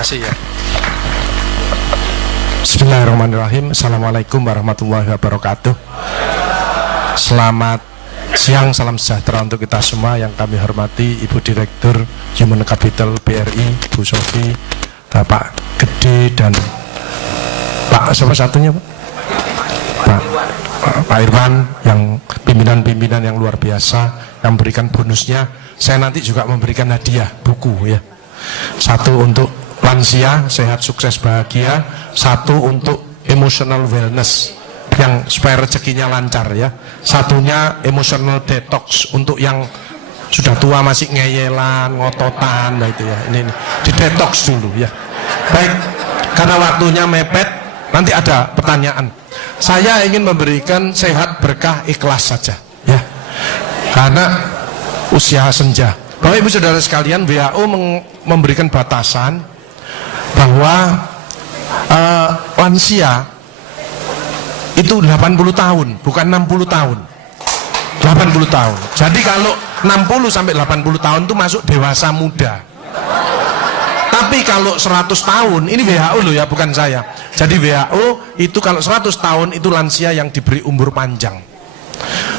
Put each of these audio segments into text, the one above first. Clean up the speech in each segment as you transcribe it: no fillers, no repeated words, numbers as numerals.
kasih ya. Bismillahirrahmanirrahim. Assalamualaikum warahmatullahi wabarakatuh. Selamat siang, salam sejahtera untuk kita semua. Yang kami hormati Ibu Direktur Human Capital BRI, Bu Sofi, Bapak Gede, dan Pak siapa satunya Pak Irwan, yang pimpinan-pimpinan yang luar biasa yang memberikan bonusnya. Saya nanti juga memberikan hadiah buku ya. Satu untuk lansia, sehat, sukses, bahagia. Satu untuk emotional wellness, yang supaya rezekinya lancar ya. Satunya emotional detox, untuk yang sudah tua masih ngeyelan, ngototan, nah itu ya. Ini di detox dulu ya. Baik, karena waktunya mepet, nanti ada pertanyaan. Saya ingin memberikan sehat, berkah, ikhlas saja ya. Karena usia senja. Bapak Ibu Saudara sekalian, WHO memberikan batasan bahwa lansia itu 80 tahun, bukan 60 tahun. 80 tahun. Jadi kalau 60 sampai 80 tahun itu masuk dewasa muda. Tapi kalau 100 tahun, ini WHO loh ya, bukan saya. Jadi WHO itu kalau 100 tahun itu lansia yang diberi umur panjang.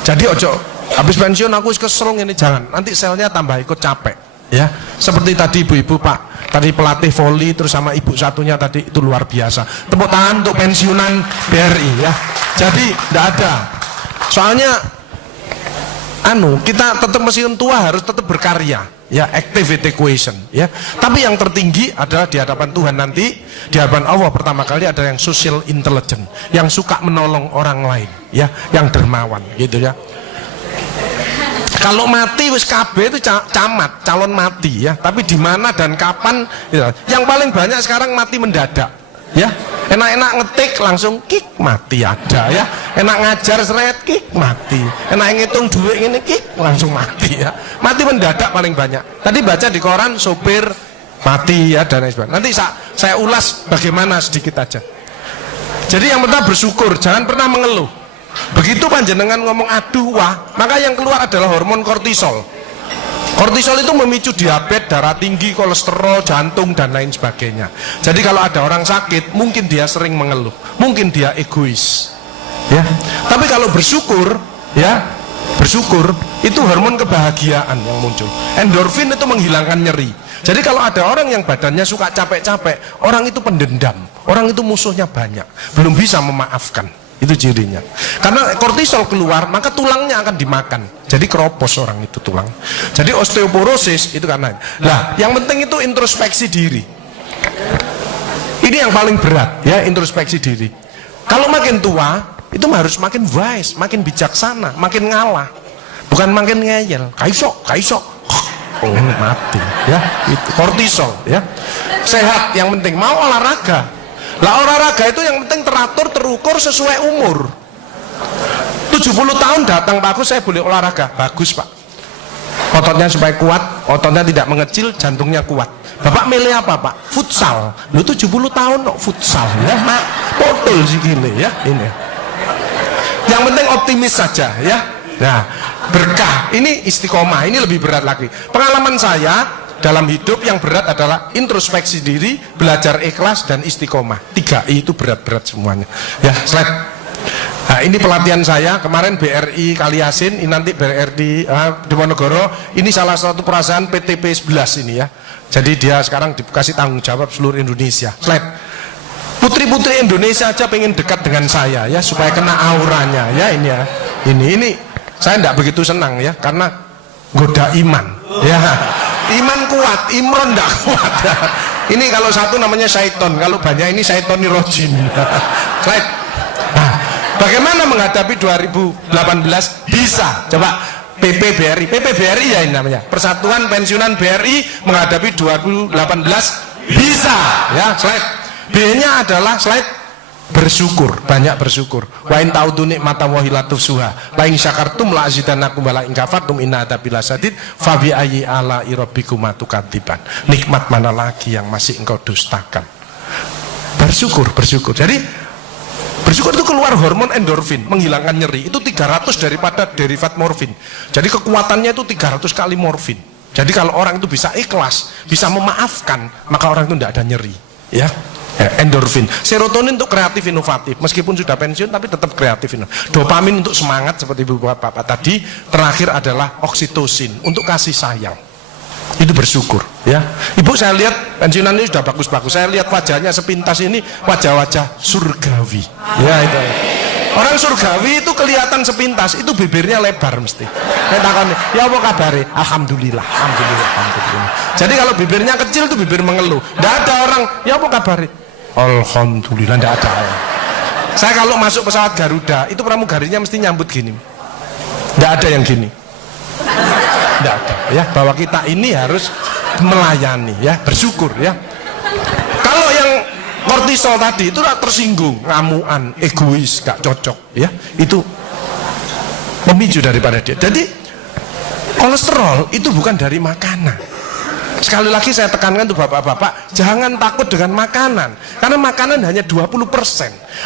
Jadi ojo habis pensiun aku kesel ini, jangan, nanti selnya tambah ikut capek ya. Seperti tadi ibu-ibu Pak tadi pelatih voli, terus sama ibu satunya tadi, itu luar biasa. Tepuk tangan untuk pensiunan BRI ya. Jadi tidak ada, soalnya kita tetap pensiun tua harus tetap berkarya ya, activity equation ya. Tapi yang tertinggi adalah di hadapan Tuhan nanti, di hadapan Allah pertama kali ada yang social intelligence, yang suka menolong orang lain ya, yang dermawan gitu ya. Kalau mati wis KB itu camat, calon mati ya. Tapi di mana dan kapan ya. Yang paling banyak sekarang mati mendadak ya. Enak-enak ngetik langsung kik mati ada ya. Enak ngajar seret kik mati. Enak ngitung duit ini kik langsung mati ya. Mati mendadak paling banyak. Tadi baca di koran sopir mati ya, dan lain sebagainya. Nanti saya ulas bagaimana sedikit aja. Jadi yang pertama bersyukur, jangan pernah mengeluh. Begitu panjenengan ngomong aduh wah, maka yang keluar adalah hormon kortisol. Kortisol itu memicu diabetes, darah tinggi, kolesterol, jantung, dan lain sebagainya. Jadi kalau ada orang sakit, mungkin dia sering mengeluh, mungkin dia egois ya. Tapi kalau bersyukur ya, bersyukur itu hormon kebahagiaan yang muncul. Endorfin itu menghilangkan nyeri. Jadi kalau ada orang yang badannya suka capek-capek, orang itu pendendam, orang itu musuhnya banyak, belum bisa memaafkan. Itu cirinya. Karena kortisol keluar, maka tulangnya akan dimakan. Jadi keropos orang itu tulang. Jadi osteoporosis itu karena. Nah, yang penting itu introspeksi diri. Ini yang paling berat ya, introspeksi diri. Kalau makin tua, itu harus makin wise, makin bijaksana, makin ngalah. Bukan makin ngeyel. Kaisok. Oh, mati ya. Itu kortisol ya. Sehat yang penting, mau olahraga. Lah olahraga itu yang penting teratur, terukur, sesuai umur. 70 tahun datang Pak Agus, saya boleh olahraga. Bagus Pak, ototnya supaya kuat, ototnya tidak mengecil, jantungnya kuat. Bapak milih apa Pak? Futsal. Lu 70 tahun kok futsal ya, mak potol sih gini ya. Ini yang penting optimis saja ya. Nah, berkah ini istiqomah, ini lebih berat lagi. Pengalaman saya dalam hidup yang berat adalah introspeksi diri, belajar ikhlas, dan istiqomah. 3I itu berat-berat semuanya ya. Slide. Nah, ini pelatihan saya kemarin BRI Kaliasin, ini nanti BRI di Monogoro. Ini salah satu perusahaan PTP 11 ini ya. Jadi dia sekarang dikasih tanggung jawab seluruh Indonesia. Slide. Putri-putri Indonesia aja pengen dekat dengan saya ya, supaya kena auranya ya. Ini ya, ini saya tidak begitu senang ya, karena goda iman ya. Iman kuat, Imron tidak kuat. Ini kalau satu namanya syaiton, kalau banyak ini syaitoni rojim. Slide. Nah, bagaimana menghadapi 2018? Bisa. Coba PPBRI ya ini namanya, Persatuan Pensiunan BRI menghadapi 2018 bisa. Ya, slide. B-nya adalah slide bersyukur, banyak bersyukur. Wa in ta'udu nikmatallahi la tuhsuha. La in syakartum la azidannakum wa la in kafartum inna adzabi lasyadid. Fa bi ayyi ala'i rabbikuma tukadziban. Nikmat mana lagi yang masih engkau dustakan? Bersyukur. Jadi bersyukur itu keluar hormon endorfin, menghilangkan nyeri. Itu 300 daripada derivat morfin. Jadi kekuatannya itu 300 kali morfin. Jadi kalau orang itu bisa ikhlas, bisa memaafkan, maka orang itu tidak ada nyeri, ya. Endorfin, serotonin untuk kreatif inovatif, meskipun sudah pensiun tapi tetap kreatif inovatif. Dopamin untuk semangat seperti ibu bapak tadi. Terakhir adalah oksitosin untuk kasih sayang. Itu bersyukur, ya. Ibu saya lihat pensiunan ini sudah bagus-bagus. Saya lihat wajahnya sepintas ini wajah-wajah surgawi. Ya itu. Orang surgawi itu kelihatan sepintas, itu bibirnya lebar mesti. Saya takon, ya apa kabare? Alhamdulillah, alhamdulillah, alhamdulillah. Jadi kalau bibirnya kecil itu bibir mengeluh. Tidak ada orang, ya apa kabare? Alhamdulillah, tidak ada. Saya kalau masuk pesawat Garuda, itu pramugarinya mesti nyambut gini. Tidak ada yang gini. Tidak ada, ya. Bahwa kita ini harus melayani, ya, bersyukur, ya. Kalau yang kortisol tadi itu tersinggung, ngamuan, egois, gak cocok, ya. Itu memicu daripada dia. Jadi kolesterol itu bukan dari makanan. Sekali lagi saya tekankan untuk bapak-bapak, jangan takut dengan makanan, karena makanan hanya 20%.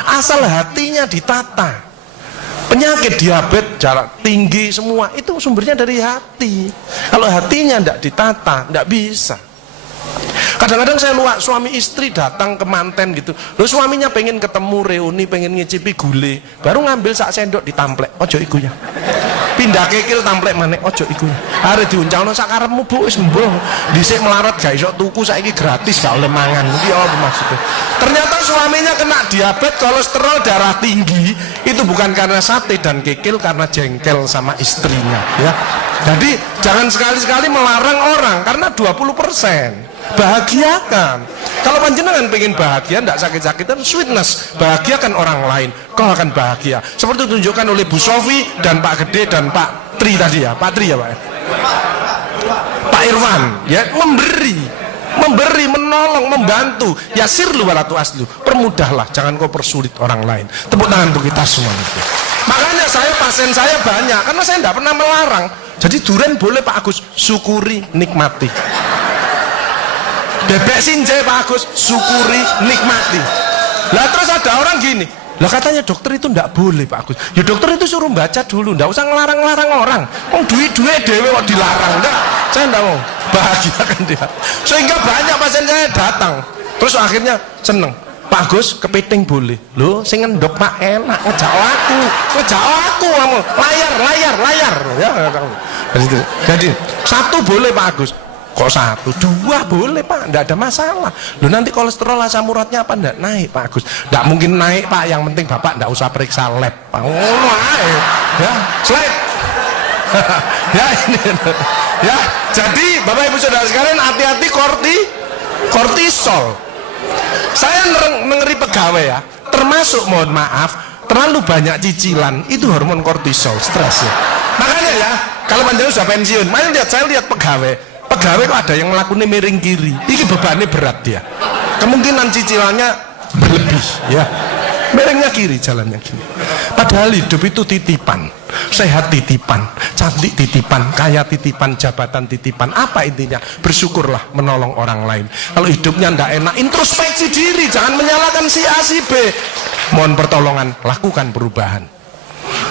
Asal hatinya ditata. Penyakit diabetes, jarak tinggi, semua itu sumbernya dari hati. Kalau hatinya tidak ditata, tidak bisa. Kadang-kadang saya luak suami istri datang ke manten gitu, loh suaminya pengen ketemu reuni, pengen ngicipi gule, baru ngambil sak sendok ditamplek, ojo iku ya. Pindah kekil tamplek manek, ojo iku ya. Arep diuncalno sak karepmu Bu, wis mbuh. Dhisik melarat gak iso tuku, saiki gratis gak oleh mangan. Iki apa maksudnya? Ternyata suaminya kena diabetes, kolesterol, darah tinggi, itu bukan karena sate dan kekil, karena jengkel sama istrinya, ya. Jadi jangan sekali-sekali melarang orang karena 20%. Bahagiakan. Kalau panjenengan pengen bahagia, tidak sakit-sakitan, sweetness, bahagiakan orang lain, kau akan bahagia. Seperti ditunjukkan oleh Bu Sofi dan Pak Gede dan Pak Tri tadi, ya. Pak Tri ya Pak, ya? Pak Irwan, ya, memberi, menolong, membantu. Yasirlu walatu aslu, permudahlah, jangan kau persulit orang lain. Tepuk tangan untuk kita semua itu. Makanya pasien saya banyak, karena saya tidak pernah melarang. Jadi durian boleh Pak Agus, syukuri, nikmati. Bebek sinjai Pak Agus, syukuri, nikmati. Lah terus ada orang gini, lah katanya dokter itu ndak boleh Pak Agus. Ya dokter itu suruh baca dulu, ndak usah ngelarang-larang orang. Duit dewe kok dilarang, ndak. Saya ndak mau, bahagiakan dia. Sehingga banyak pasien saya datang, terus akhirnya seneng. Pak Agus, kepiting boleh. Loh, sing ngendok Pak enak, ngejak aku kamu. Layar. Ya, jadi satu boleh Pak Agus. Kok satu, dua boleh Pak, enggak ada masalah. Loh nanti kolesterol asam uratnya apa enggak naik Pak Agus? Enggak mungkin naik Pak, yang penting Bapak enggak usah periksa lab. Pak, ya, slide. Ya ini. Ya, jadi Bapak Ibu Saudara sekalian hati-hati kortisol. Saya ngeri pegawai ya, termasuk mohon maaf, terlalu banyak cicilan, itu hormon kortisol, stres ya. Makanya ya, kalau panjenengan sudah pensiun, saya lihat pegawai kok ada yang melakukan miring kiri, ini bebannya berat dia, kemungkinan cicilannya berlebih ya, miringnya kiri, jalannya kiri. Padahal hidup itu titipan, sehat titipan, cantik titipan, kaya titipan, jabatan titipan. Apa intinya? Bersyukurlah, menolong orang lain. Kalau hidupnya ndak enak, introspeksi diri, jangan menyalahkan si A si B, mohon pertolongan, lakukan perubahan.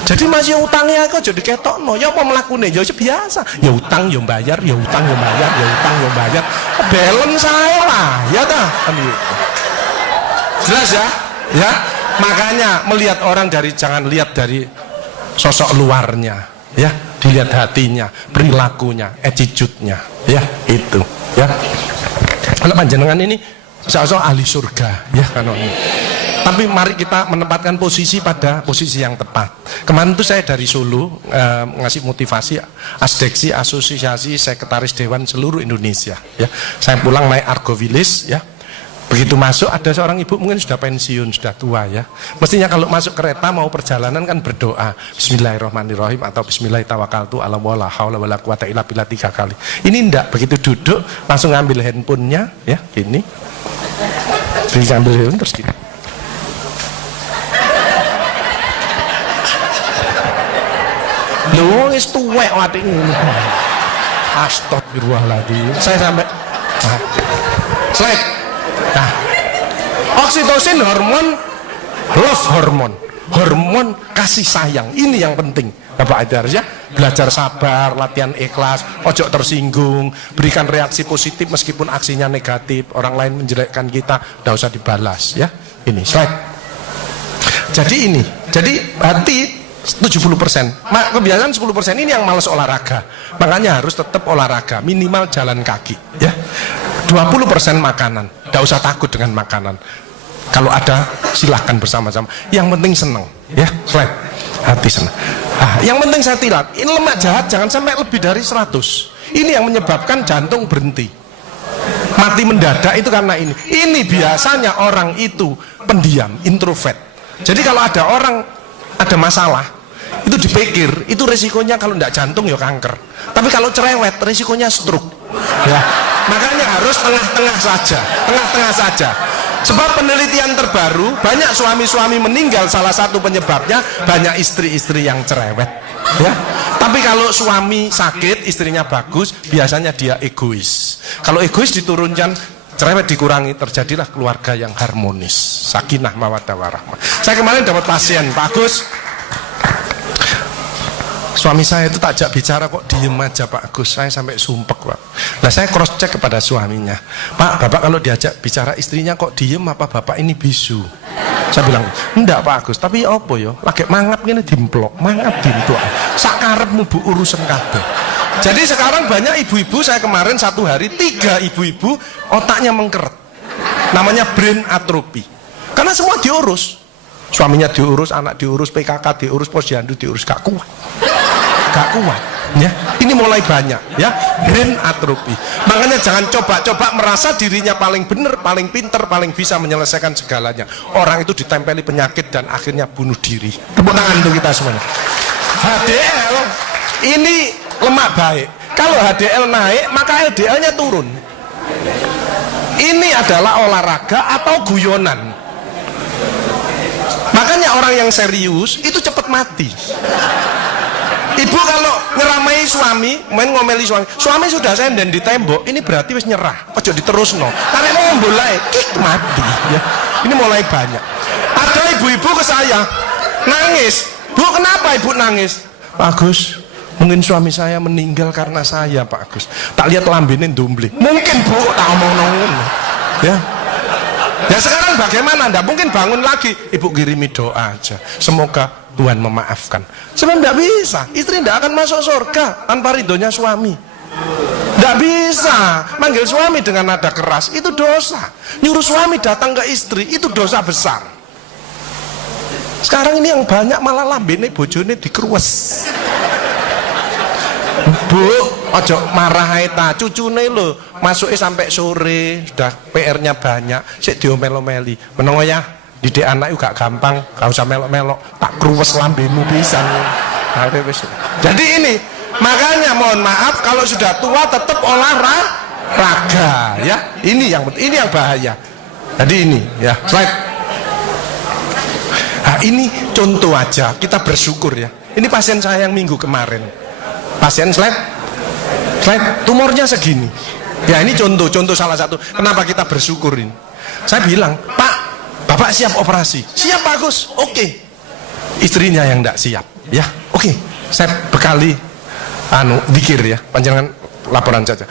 Jadi masih utangnya kok jadi ketokno, ya apa melakukannya? Ya biasa, ya utang ya bayar, ya utang ya bayar, ya utang ya bayar. Balance saya lah, ya dah. Jelas ya? Ya. Makanya melihat orang jangan lihat dari sosok luarnya, ya. Dilihat hatinya, perilakunya, attitude-nya, ya itu, ya. Kalau panjenengan ini sosok ahli surga, ya kan ini. Tapi mari kita menempatkan posisi pada posisi yang tepat. Kemarin itu saya dari Solo ngasih motivasi asdeksi asosiasi sekretaris dewan seluruh Indonesia. Ya, saya pulang naik Argo Wilis, ya. Begitu masuk ada seorang ibu mungkin sudah pensiun, sudah tua ya. Mestinya kalau masuk kereta mau perjalanan kan berdoa Bismillahirrahmanirrahim atau Bismillahirrahmanirrahim ala wala haula wala quwata illa billah 3 kali. Ini enggak, begitu duduk langsung ngambil handphonenya, ya gini. Jadi ngambil handphone terus gini. Loh, wis tuwek watik ngono. Astagfirullahaladzim. Saya sampai slide. Nah, oksitosin hormon love hormon kasih sayang. Ini yang penting. Bapak itu harus ya belajar sabar, latihan ikhlas, ojo tersinggung, berikan reaksi positif meskipun aksinya negatif, orang lain menjelekkan kita, tidak usah dibalas ya. Ini slide. Jadi hati 70%, kebiasaan 10% ini yang malas olahraga, makanya harus tetap olahraga, minimal jalan kaki ya. 20% makanan, tidak usah takut dengan makanan, kalau ada silahkan bersama-sama, yang penting senang ya. Slide. Hati senang. Yang penting saya tilat, ini lemak jahat jangan sampai lebih dari 100. Ini yang menyebabkan jantung berhenti, mati mendadak itu karena ini. Ini biasanya orang itu pendiam, introvert. Jadi kalau ada orang ada masalah, itu dipikir, itu resikonya kalau tidak jantung ya kanker. Tapi kalau cerewet, resikonya stroke. Ya, makanya harus tengah-tengah saja. Sebab penelitian terbaru, banyak suami-suami meninggal, salah satu penyebabnya banyak istri-istri yang cerewet. Ya, tapi kalau suami sakit, istrinya bagus, biasanya dia egois. Kalau egois diturunkan, cerewet dikurangi, terjadilah keluarga yang harmonis, sakinah mawaddah warahmah. Saya kemarin dapat pasien, Pak Agus, suami saya itu tak ajak bicara kok diem aja Pak Agus, saya sampai sumpek Pak. Nah saya cross check kepada suaminya, Pak, Bapak kalau diajak bicara istrinya kok diem, apa Bapak ini bisu? Saya bilang, enggak Pak Agus, tapi apa ya, lagi mangap gini dimplok, sakarepmu bu urusan kabeh. Jadi sekarang banyak ibu-ibu, saya kemarin satu hari 3 ibu-ibu otaknya mengkeret, namanya brain atrophy, karena semua diurus, suaminya diurus, anak diurus, PKK diurus, posyandu diurus, gak kuat ya. Ini mulai banyak ya, brain atrophy. Makanya jangan coba-coba merasa dirinya paling benar, paling pinter, paling bisa menyelesaikan segalanya. Orang itu ditempeli penyakit dan akhirnya bunuh diri. Tepuk tangan untuk kita semuanya. HDL ini lemak baik. Kalau HDL naik, maka LDL-nya turun. Ini adalah olahraga atau guyonan. Makanya orang yang serius itu cepat mati. Ibu kalau ngeramai suami, main ngomeli suami sudah senden di tembok, ini berarti wis nyerah, ojo diterusno. Karena mau mulai kik mati ya. Ini mulai banyak. Ada ibu-ibu ke saya nangis, Bu kenapa ibu nangis? Pak Agus, mungkin suami saya meninggal karena saya Pak Agus. Tak lihat lambene ndumbli. Mungkin Bu, tak omong-omong ya. Ya sekarang bagaimana? Nggak mungkin bangun lagi. Ibu kirimi doa aja, semoga Tuhan memaafkan. Sebab tidak bisa, istri tidak akan masuk surga tanpa ridhonya suami. Tidak bisa manggil suami dengan nada keras, itu dosa. Nyuruh suami datang ke istri, itu dosa besar. Sekarang ini yang banyak malah lambene bojone dikruwes. Bu, ojo marah ta, cucune lho, masuknya sampai sore, sudah PR-nya banyak, sik diomel-omeli. Meneng ya, didik anak itu gak gampang, gak usah melok-melok, tak kruwes lambemu pisan. Jadi ini, makanya mohon maaf kalau sudah tua tetap olahraga ya. Ini yang bahaya. Jadi ini ya, slide. Nah, ini contoh aja, kita bersyukur ya. Ini pasien saya yang minggu kemarin. Pasien slide, tumornya segini. Ya ini contoh salah satu. Kenapa kita bersyukur ini? Saya bilang, Pak, Bapak siap operasi? Siap Pak Agus. Oke. Istrinya yang tidak siap. Ya, oke. Saya bekali, dikir ya. Panjangan laporan saja.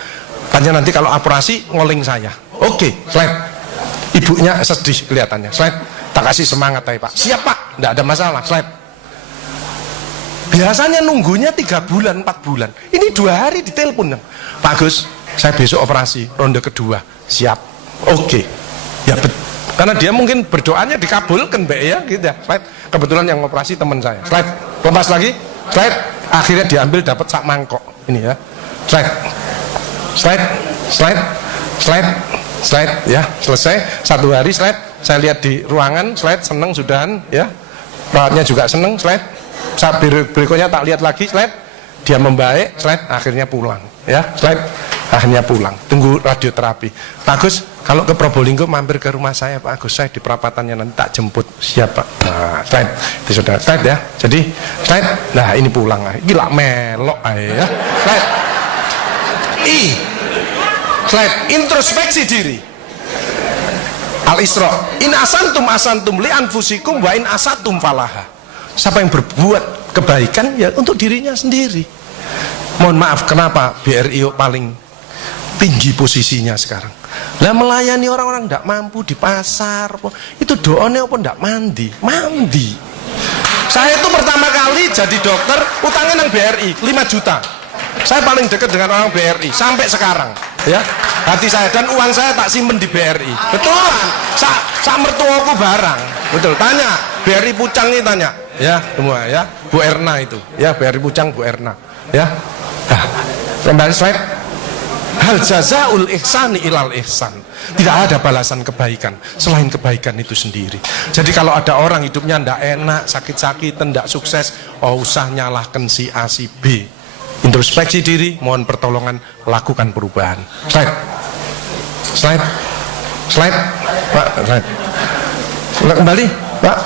Panjangan nanti kalau operasi ngoling saya. Oke, slide. Ibunya sedih kelihatannya. Slide. Tak kasih semangat ya Pak. Siap Pak, tidak ada masalah. Slide. Biasanya nunggunya 3 bulan, 4 bulan. Ini 2 hari ditelepon. Pak Gus, saya besok operasi ronde kedua. Siap. Oke. Ya karena dia mungkin berdoanya dikabulkan, Mbak ya, gitu ya. Slide. Kebetulan yang operasi teman saya. Slide. Lepas lagi. Slide. Akhirnya diambil dapat sak mangkok. Ini ya. Slide. Ya, selesai 1 hari slide. Saya lihat di ruangan, slide, seneng sudahan ya. Perawatnya juga seneng, slide. Saat berikutnya tak lihat lagi, slide, dia membaik, slide, akhirnya pulang ya, slide, akhirnya pulang, tunggu radioterapi. Pak Agus, kalau ke Probolinggo mampir ke rumah saya Pak Agus, saya di perapatannya nanti tak jemput. Siap Pak. Nah, slide, itu sudah slide ya. Jadi slide, nah ini pulang, gila melok ya. Slide, slide, introspeksi diri. Al-Isra, in asantum li anfusikum wa in asatum falaha. Siapa yang berbuat kebaikan ya untuk dirinya sendiri. Mohon maaf, kenapa BRI paling tinggi posisinya sekarang? Lah melayani orang-orang tidak mampu di pasar, itu doanya apa tidak mandi? Mandi. Saya itu pertama kali jadi dokter utangnya nang BRI 5 juta. Saya paling dekat dengan orang BRI sampai sekarang, ya. Hati saya dan uang saya tak simpen di BRI. Betulan, sak mertuaku barang. Betul. Tanya BRI Pucang ini, tanya, ya semua ya. Bu Erna itu, ya BRI Pucang Bu Erna, ya. Nah, kembali slide. Hal jazaul ihsani ilal ihsan. Tidak ada balasan kebaikan selain kebaikan itu sendiri. Jadi kalau ada orang hidupnya ndak enak, sakit-sakitan, ndak sukses, oh usah nyalahkan si A si B. Introspeksi diri, mohon pertolongan, lakukan perubahan. Slide. Pak, slide. Kembali, Pak.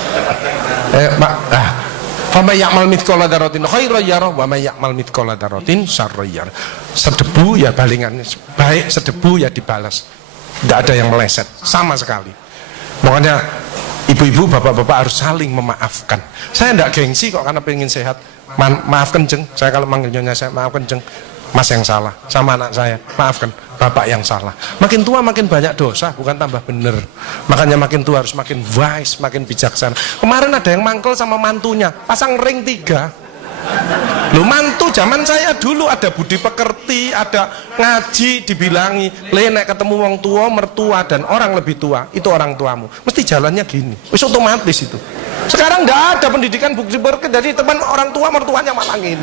Pak. Fama ya'mal mithqala dzarratin khairan yarah wa may ya'mal mithqala dzarratin syarran yarah. Sedebu ya balingan, baik sedebu ya dibalas. Tidak ada yang meleset sama sekali. Makanya ibu-ibu, bapak-bapak harus saling memaafkan. Saya tidak gengsi kok karena pengen sehat. Maafkan jeng, saya kalau manggil nyonya saya maafkan jeng, mas yang salah, sama anak saya maafkan, bapak yang salah. Makin tua makin banyak dosa, bukan tambah bener. Makanya makin tua harus makin wise, makin bijaksana. Kemarin ada yang mangkel sama mantunya, pasang ring 3. Loh, mantu zaman saya dulu ada budi pekerti, ada ngaji, dibilangi, nek ketemu wong tua, mertua dan orang lebih tua, itu orang tuamu. Mesti jalannya gini, wis otomatis itu. Sekarang enggak ada pendidikan budi pekerti, jadi teman orang tua mertuanya malangin.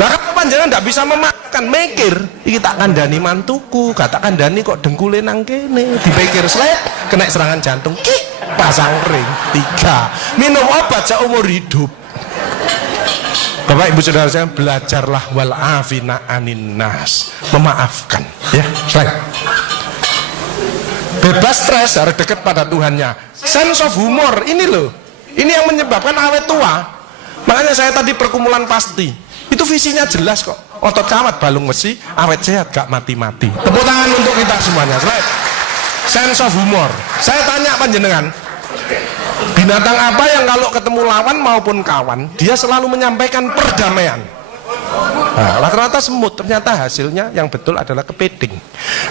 Lah kan panjenengan enggak bisa memakan, mikir, iki tak kandhani mantuku, gak tak kandhani kok dengkule nang kene, dipikir slek, kena serangan jantung, pasang ring 3, minum obat seumur hidup. Bapak Ibu Saudara saya, belajarlah wal afina anin nas, memaafkan, ya. Slide. Bebas stres, harus dekat pada Tuhannya. Sense of humor, ini loh, ini yang menyebabkan awet tua. Makanya saya tadi perkumpulan pasti, itu visinya jelas kok. Otot kawat balung besi, awet sehat gak mati-mati. Tepuk tangan untuk kita semuanya. Slide. Sense of humor. Saya tanya panjenengan, binatang apa yang kalau ketemu lawan maupun kawan dia selalu menyampaikan perdamaian? Nah, rata-rata semut. Ternyata hasilnya yang betul adalah kepiting.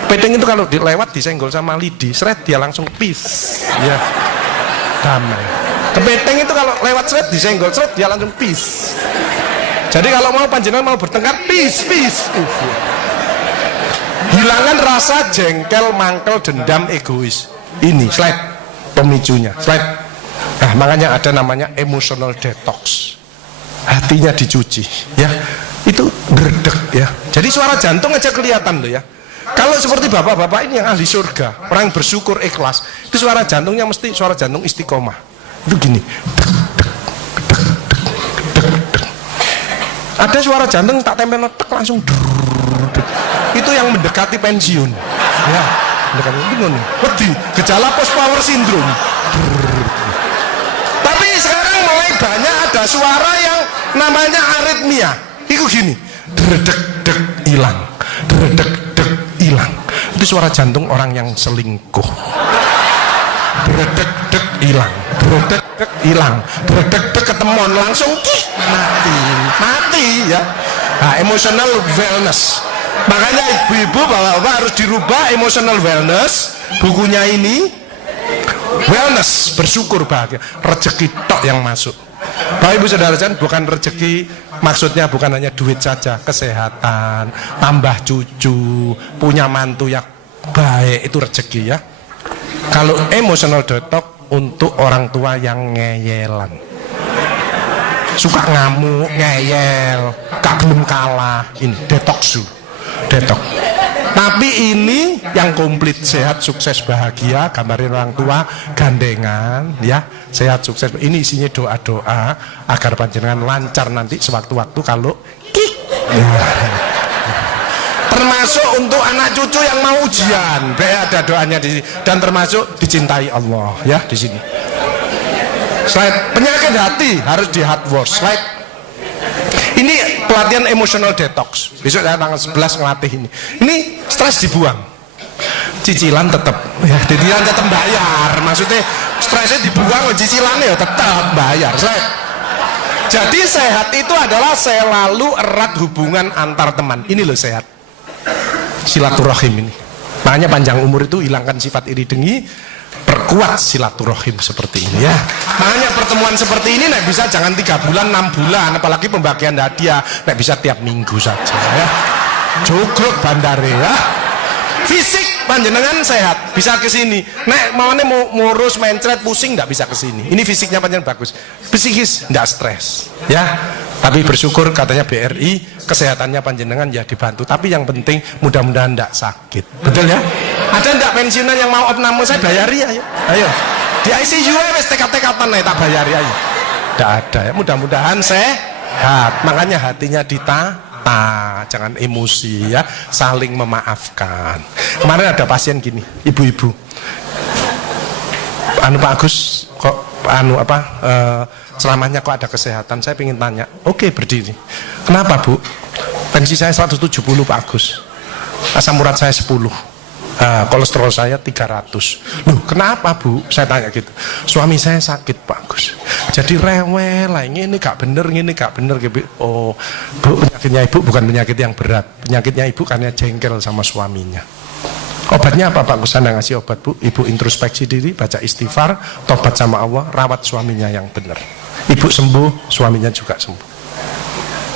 Kepiting itu kalau dilewat disenggol sama lidi, seret dia langsung peace, ya, damai. Kepiting itu kalau lewat seret disenggol seret dia langsung peace. Jadi kalau mau panjenengan mau bertengkar, peace. Hilangkan rasa jengkel, mangkel, dendam, egois. Ini slide pemicunya. Slide. Nah, makanya ada namanya emotional detox. Hatinya dicuci, ya. Itu berdek, ya. Jadi suara jantung aja kelihatan loh, ya. Kalau seperti bapak-bapak ini yang ahli surga, orang bersyukur ikhlas, itu suara jantungnya mesti suara jantung istiqomah. Itu gini. Ada suara jantung tak tempel tek langsung. Itu yang mendekati pensiun, ya. Mendekati bingung. Wedi, gejala post power syndrome. Tapi sekarang mulai banyak ada suara yang namanya aritmia. Itu gini, dredek-dek hilang, dredek-dek hilang. Itu suara jantung orang yang selingkuh. Dredek-dek hilang, dredek-dek hilang, dredek-dek ketemuan langsung mati, ya. Nah, emotional wellness. Makanya ibu-ibu, bapak-bapak harus dirubah emotional wellness. Bukunya ini wellness, bersyukur bahagia, rezeki tok yang masuk. Bapak Ibu Saudara sekalian, bukan rezeki maksudnya bukan hanya duit saja, kesehatan, tambah cucu, punya mantu yang baik, itu rezeki, ya. Kalau emotional detox untuk orang tua yang ngeyelan, suka ngamuk, ngeyel, gak belum kalah, ini detox. Tapi ini yang komplit, sehat, sukses, bahagia, gambarin orang tua, gandengan, ya, sehat, sukses. Ini isinya doa-doa agar panjenengan lancar nanti sewaktu-waktu kalau ya. Termasuk untuk anak cucu yang mau ujian, ada doanya di sini, dan termasuk dicintai Allah, ya, di sini. Slide. Penyakit hati harus di hard work. Slide. Ini pelatihan emotional detox. Besok saya tanggal 11 ngelatih ini. Ini stres dibuang. Cicilan tetap, ya, cicilan tetap bayar. Maksudnya stresnya dibuang, cicilannya ya tetap bayar. Slide. Jadi sehat itu adalah selalu erat hubungan antar teman. Ini loh sehat. Silaturahim ini. Makanya panjang umur itu hilangkan sifat iri dengki, perkuat silaturahim seperti ini ya. Makanya pertemuan seperti ini nek bisa jangan 3 bulan, 6 bulan, apalagi pembagian hadiah nek bisa tiap minggu saja ya. Cukup bandare ya. Fisik panjenengan sehat, bisa ke sini. Nek maunya mau ngurus, mencret, pusing nggak bisa ke sini. Ini fisiknya panjenengan bagus. Psikis nggak stres ya. Tapi bersyukur katanya BRI kesehatannya panjenengan ya dibantu. Tapi yang penting mudah-mudahan nggak sakit. Betul ya? Ada nggak pensiunan yang mau opname saya bayari ayo. Ayo. Di ICU wes tekad-tekadan tak bayari ayo. Nggak ada ya. Mudah-mudahan sehat. Makanya hatinya ditata, jangan emosi ya, saling memaafkan. Kemarin ada pasien gini, ibu-ibu. Anu Pak Agus kok anu apa selamanya kok ada kesehatan, saya ingin tanya. Oke, berdiri. Kenapa Bu? Tensi saya 170 Pak Agus, asam urat saya 10, kolesterol saya 300. Loh kenapa Bu? Saya tanya gitu. Suami saya sakit Pak Agus, jadi rewel lah, ini gak bener, ini gak bener gitu. Oh Bu, penyakitnya Ibu bukan penyakit yang berat, penyakitnya Ibu karena jengkel sama suaminya. Obatnya apa Pak Agus? Anda ngasih obat Bu, Ibu introspeksi diri, baca istighfar, tobat sama Allah, rawat suaminya yang benar. Ibu sembuh, suaminya juga sembuh.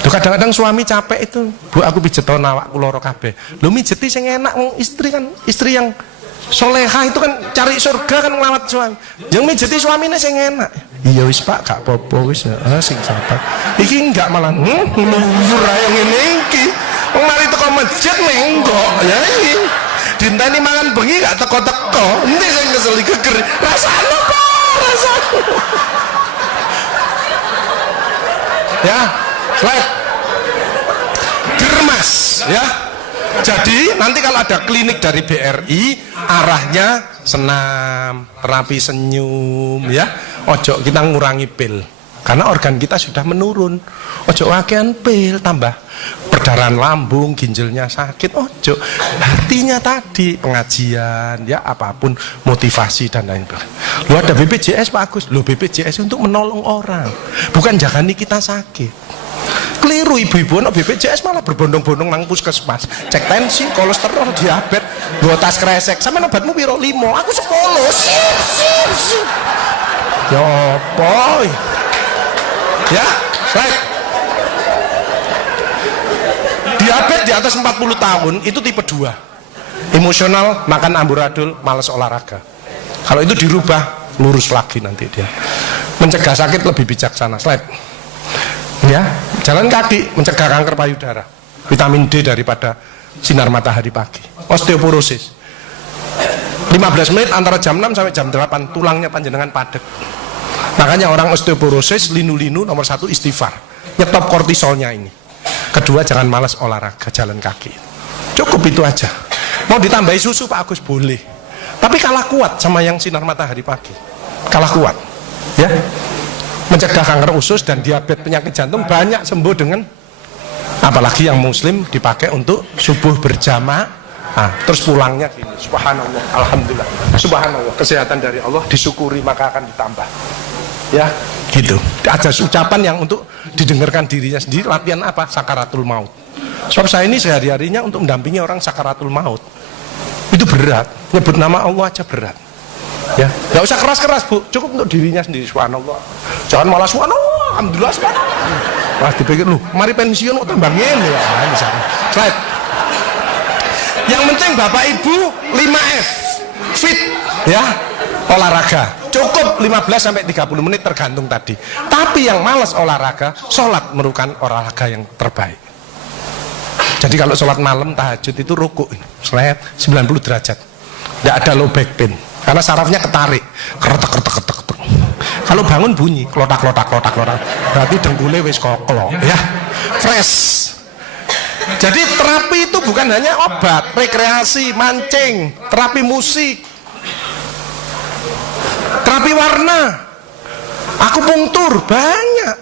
Tuh kadang-kadang suami capek itu, Bu aku pijeton awakku loro kabeh. Lho mijeti sing enak, istri kan, istri yang soleha itu kan cari surga kan ngelawat suami. Yang mijeti suaminya sing enak. Iya wis Pak, gak apa-apa wis, sing sabar. Iki enggak malah ngluyur ae ngene iki. Wong mari teko masjid menggok ya iki. Dinteni mangan bengi gak teko-teko. Endi sing kesel geger. Rasane apa? Rasane. Ya, slide. Germas ya. Jadi nanti kalau ada klinik dari BRI arahnya senam, terapi senyum ya. Ojo kita ngurangi pil karena organ kita sudah menurun. Ojo wakian pil tambah perdarahan lambung, ginjalnya sakit. Ojo, hatinya tadi pengajian ya, apapun motivasi dan lain-lain. Lu ada BPJS Pak Agus. Lu BPJS untuk menolong orang, bukan jagani kita sakit. Keliru ibu-ibu, no BPJS malah berbondong-bondong nang puskesmas, cek tensi, kolesterol, diabetes, dua tas kresek, sama obatmu piro 5, aku 10. Sip. Ya boy. Ya, baik. Diabetes di atas 40 tahun itu tipe 2. Emosional, makan amburadul, malas olahraga. Kalau itu dirubah, lurus lagi nanti dia. Mencegah sakit lebih bijaksana. Slide. Ya, jalan kaki mencegah kanker payudara, vitamin D daripada sinar matahari pagi. Osteoporosis 15 menit antara jam 6 sampai jam 8 tulangnya panjenengan padat. Makanya orang osteoporosis linu-linu nomor 1 istighfar, nyetop kortisolnya ini. Kedua jangan malas olahraga, jalan kaki. Cukup itu aja. Mau ditambahi susu Pak Agus boleh, tapi kalah kuat sama yang sinar matahari pagi, kalah kuat ya. Mencegah kanker usus dan diabetes, penyakit jantung banyak sembuh dengan, apalagi yang muslim dipakai untuk subuh berjamaah. Terus pulangnya gini, subhanallah, alhamdulillah, subhanallah, kesehatan dari Allah, disyukuri maka akan ditambah ya gitu. Ada ucapan yang untuk didengarkan dirinya sendiri. Latihan apa? Sakaratul maut. Sebab saya ini sehari-harinya untuk mendampingi orang sakaratul maut. Itu berat, nyebut nama Allah aja berat ya, nggak usah keras-keras Bu, cukup untuk dirinya sendiri. Subhanallah, jangan malah subhanallah, alhamdulillah, subhanallah. Wah dipikir lu, mari pensiun kok tambah ngene ya. Misalnya, slide. Yang penting Bapak Ibu 5F, fit ya, olahraga. Cukup 15 sampai 30 menit tergantung tadi. Tapi yang malas olahraga, sholat merupakan olahraga yang terbaik. Jadi kalau sholat malam tahajud itu rukuk, slide 90 derajat, nggak ada low back pain. Karena sarafnya ketarik, keretek. Kalau bangun bunyi, klotak. Berarti dengkulnya wis koklo, ya, fresh. Jadi terapi itu bukan hanya obat, rekreasi, mancing, terapi musik, terapi warna, akupunktur, banyak.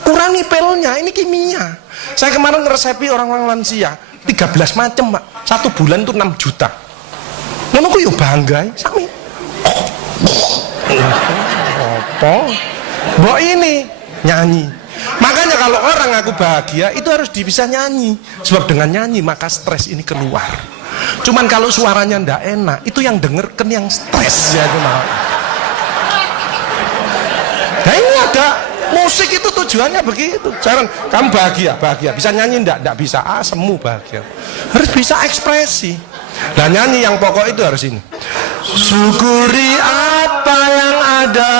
Kurangi pilnya, ini kimia. Saya kemarin ngeresepi orang-orang lansia, 13 macam Pak, 1 bulan itu 6 juta. Ngono ku yo bangga sami. Apa? Mbok ini nyanyi. kalau orang aku bahagia itu harus bisa nyanyi, sebab dengan nyanyi maka stres ini keluar. Cuman kalau suaranya ndak enak, itu yang denger kan yang stres ya itu. Nah ini ada musik itu tujuannya begitu. Jangan kamu bahagia bisa nyanyi ndak bisa, semu bahagia. Harus bisa ekspresi. Dan nyanyi yang pokok itu harus ini. Syukuri apa yang ada,